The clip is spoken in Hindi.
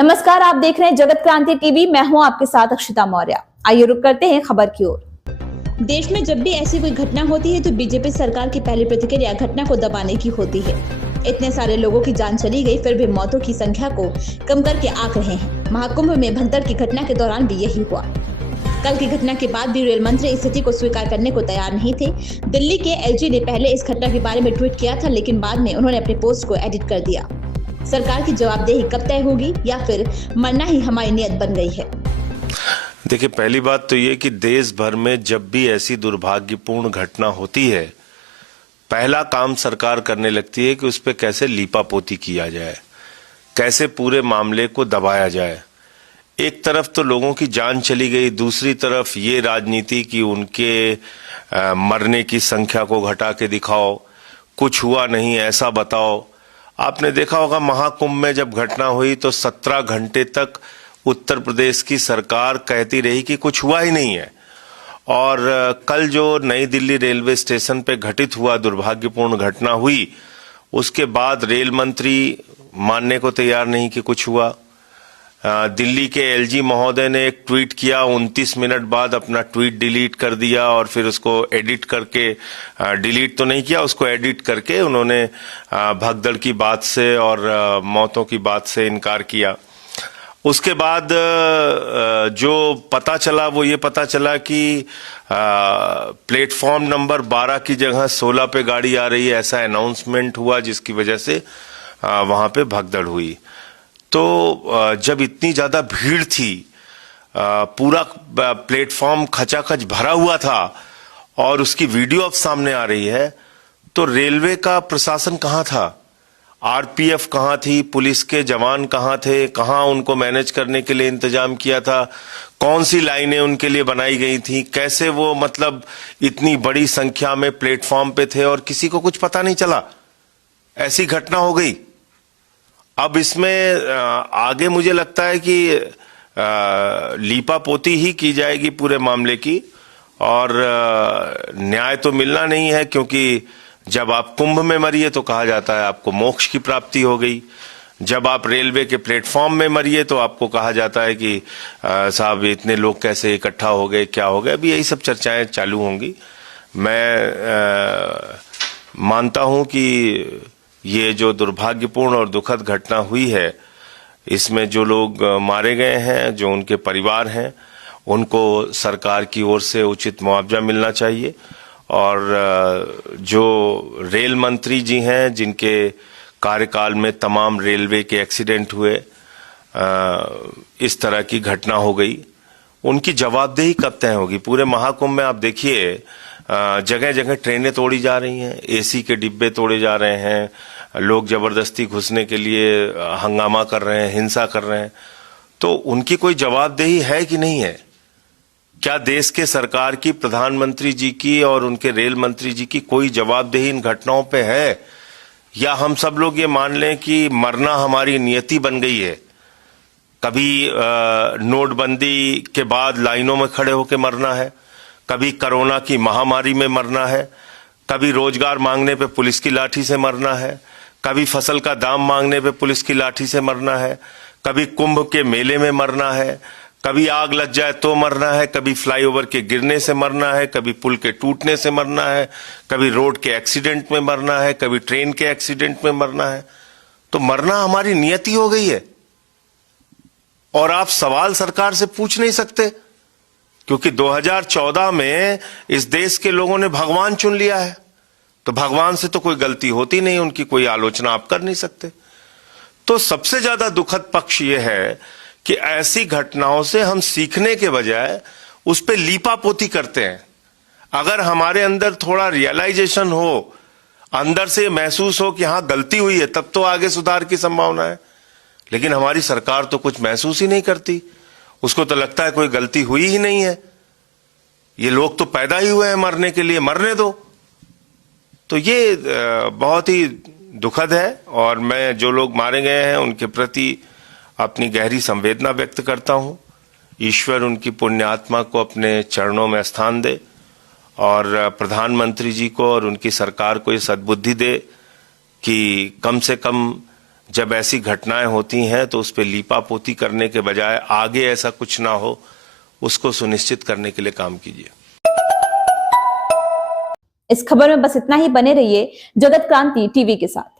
नमस्कार, आप देख रहे हैं जगत क्रांति टीवी। मैं हूं आपके साथ अक्षिता मौर्य। आइए रुक करते हैं खबर की ओर। देश में जब भी ऐसी कोई घटना होती है तो बीजेपी सरकार की पहली प्रतिक्रिया घटना को दबाने की होती है। इतने सारे लोगों की जान चली गई, फिर भी मौतों की संख्या को कम करके आंक रहे हैं। महाकुंभ में भगदड़ की घटना के दौरान भी यही हुआ। कल की घटना के बाद भी रेल मंत्री स्थिति को स्वीकार करने को तैयार नहीं थे। दिल्ली के एलजी ने पहले इस घटना के बारे में ट्वीट किया था, लेकिन बाद में उन्होंने अपने पोस्ट को एडिट कर दिया। सरकार की जवाबदेही कब तय होगी या फिर मरना ही हमारी नियत बन गई है? देखिए, पहली बात तो ये कि देश भर में जब भी ऐसी दुर्भाग्यपूर्ण घटना होती है, पहला काम सरकार करने लगती है कि उस पर कैसे लीपापोती किया जाए, कैसे पूरे मामले को दबाया जाए। एक तरफ तो लोगों की जान चली गई, दूसरी तरफ ये राजनीति कि उनके मरने की संख्या को घटा के दिखाओ, कुछ हुआ नहीं ऐसा बताओ। आपने देखा होगा महाकुंभ में जब घटना हुई तो 17 घंटे तक उत्तर प्रदेश की सरकार कहती रही कि कुछ हुआ ही नहीं है। और कल जो नई दिल्ली रेलवे स्टेशन पे घटित हुआ दुर्भाग्यपूर्ण घटना हुई, उसके बाद रेल मंत्री मानने को तैयार नहीं कि कुछ हुआ। दिल्ली के एलजी महोदय ने एक ट्वीट किया, 29 मिनट बाद अपना ट्वीट डिलीट कर दिया और फिर उसको एडिट करके, डिलीट तो नहीं किया, उसको एडिट करके उन्होंने भगदड़ की बात से और मौतों की बात से इनकार किया। उसके बाद जो पता चला वो ये पता चला कि प्लेटफॉर्म नंबर 12 की जगह 16 पे गाड़ी आ रही है, ऐसा अनाउंसमेंट हुआ, जिसकी वजह से वहां पे भगदड़ हुई। तो जब इतनी ज्यादा भीड़ थी, पूरा प्लेटफॉर्म खचाखच भरा हुआ था और उसकी वीडियो अब सामने आ रही है, तो रेलवे का प्रशासन कहाँ था? आरपीएफ कहाँ थी? पुलिस के जवान कहाँ थे? कहाँ उनको मैनेज करने के लिए इंतजाम किया था? कौन सी लाइनें उनके लिए बनाई गई थी? कैसे वो मतलब इतनी बड़ी संख्या में प्लेटफॉर्म पे थे और किसी को कुछ पता नहीं चला? ऐसी घटना हो गई। अब इसमें आगे मुझे लगता है कि लीपापोती ही की जाएगी पूरे मामले की, और न्याय तो मिलना नहीं है, क्योंकि जब आप कुंभ में मरिए तो कहा जाता है आपको मोक्ष की प्राप्ति हो गई, जब आप रेलवे के प्लेटफॉर्म में मरिए तो आपको कहा जाता है कि साहब इतने लोग कैसे इकट्ठा हो गए, क्या हो गया। अभी यही सब चर्चाएं चालू होंगी। मैं मानता हूं कि ये जो दुर्भाग्यपूर्ण और दुखद घटना हुई है, इसमें जो लोग मारे गए हैं, जो उनके परिवार हैं, उनको सरकार की ओर से उचित मुआवजा मिलना चाहिए। और जो रेल मंत्री जी हैं, जिनके कार्यकाल में तमाम रेलवे के एक्सीडेंट हुए, इस तरह की घटना हो गई, उनकी जवाबदेही कब तय होगी? पूरे महाकुंभ में आप देखिए, जगह जगह ट्रेनें तोड़ी जा रही हैं, एसी के डिब्बे तोड़े जा रहे हैं, लोग जबरदस्ती घुसने के लिए हंगामा कर रहे हैं, हिंसा कर रहे हैं। तो उनकी कोई जवाबदेही है कि नहीं है? क्या देश के सरकार की, प्रधानमंत्री जी की और उनके रेल मंत्री जी की कोई जवाबदेही इन घटनाओं पे है? या हम सब लोग ये मान लें कि मरना हमारी नियति बन गई है? कभी नोटबंदी के बाद लाइनों में खड़े होकर मरना है, कभी कोरोना की महामारी में मरना है, कभी रोजगार मांगने पे पुलिस की लाठी से मरना है, कभी फसल का दाम मांगने पे पुलिस की लाठी से मरना है, कभी कुंभ के मेले में मरना है, कभी आग लग जाए तो मरना है, कभी फ्लाईओवर के गिरने से मरना है, कभी पुल के टूटने से मरना है, कभी रोड के एक्सीडेंट में मरना है, कभी ट्रेन के एक्सीडेंट में मरना है। तो मरना हमारी नियति हो गई है, और आप सवाल सरकार से पूछ नहीं सकते, क्योंकि 2014 में इस देश के लोगों ने भगवान चुन लिया है। तो भगवान से तो कोई गलती होती नहीं, उनकी कोई आलोचना आप कर नहीं सकते। तो सबसे ज्यादा दुखद पक्ष यह है कि ऐसी घटनाओं से हम सीखने के बजाय उस पर लीपापोती करते हैं। अगर हमारे अंदर थोड़ा रियलाइजेशन हो, अंदर से महसूस हो कि हाँ गलती हुई है, तब तो आगे सुधार की संभावना है। लेकिन हमारी सरकार तो कुछ महसूस ही नहीं करती, उसको तो लगता है कोई गलती हुई ही नहीं है, ये लोग तो पैदा ही हुए हैं मरने के लिए, मरने दो। तो ये बहुत ही दुखद है, और मैं जो लोग मारे गए हैं उनके प्रति अपनी गहरी संवेदना व्यक्त करता हूं। ईश्वर उनकी पुण्य आत्मा को अपने चरणों में स्थान दे, और प्रधानमंत्री जी को और उनकी सरकार को ये सद्बुद्धि दे कि कम से कम जब ऐसी घटनाएं होती हैं तो उस पर लीपापोती करने के बजाय आगे ऐसा कुछ ना हो, उसको सुनिश्चित करने के लिए काम कीजिए। इस खबर में बस इतना ही। बने रहिए जगत क्रांति टीवी के साथ।